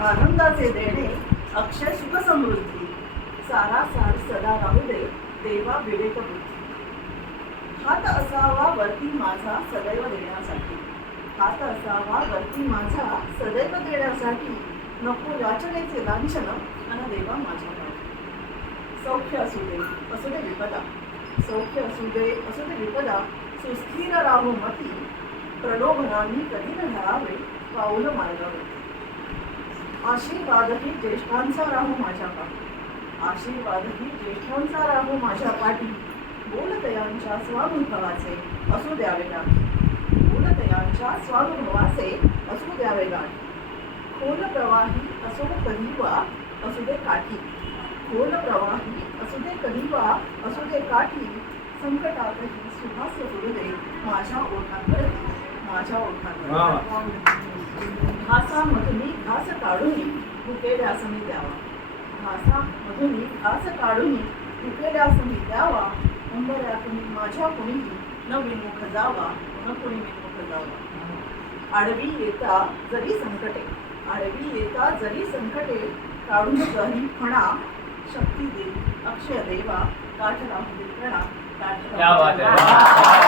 आनंदाचे देणे अक्षय सुख समृद्धी, सारा सार सदा राहू दे देवा विवेक बुद्धी. हात असावा वरती माझा सदैव देण्यासाठी, हात असावा वरती माझा सदैव देण्यासाठी, नको याचनेचे लांछन अन देवा माझ्या पाठी. सौख्य असू दे विपदा, सौख्य असू दे विपदा, सुस्थिर राहू मती, प्रलोभनांनी कधी न ढळावे पाऊल मार्गावरती. आशीर्वादही ज्येष्ठांचा राहू माझ्या पाठी, आशीर्वादही ज्येष्ठांचा राहू माझ्या पाठी, बोलतयांच्या स्वानुभवाचे असू द्यावे गाठी, बोलतयांच्या स्वानुभवाचे असू द्यावे गाठी. खोल प्रवाही असो कधी वा असू दे काठी, खोल प्रवाही असू दे कधी वा असू दे काठी, संकटातही सुहास्य करू दे माझ्या ओठांवरती, माझ्या ओठांवरती. घासामधुनी घास काढून भुकेल्यास मी द्यावा, घासामधुनी घास काढून भुकेल्यास मी द्यावा, अंबऱ्यातून माझ्या कुणीही न विमुख जावा, न कुणी विमुख जावा. आडवी येता जरी संकटे, आडवी येता जरी संकटे, काढून गही फणा शक्ती दे अक्षय देवा, गाठ राहू दे प्रणा, गाठ राहू दे.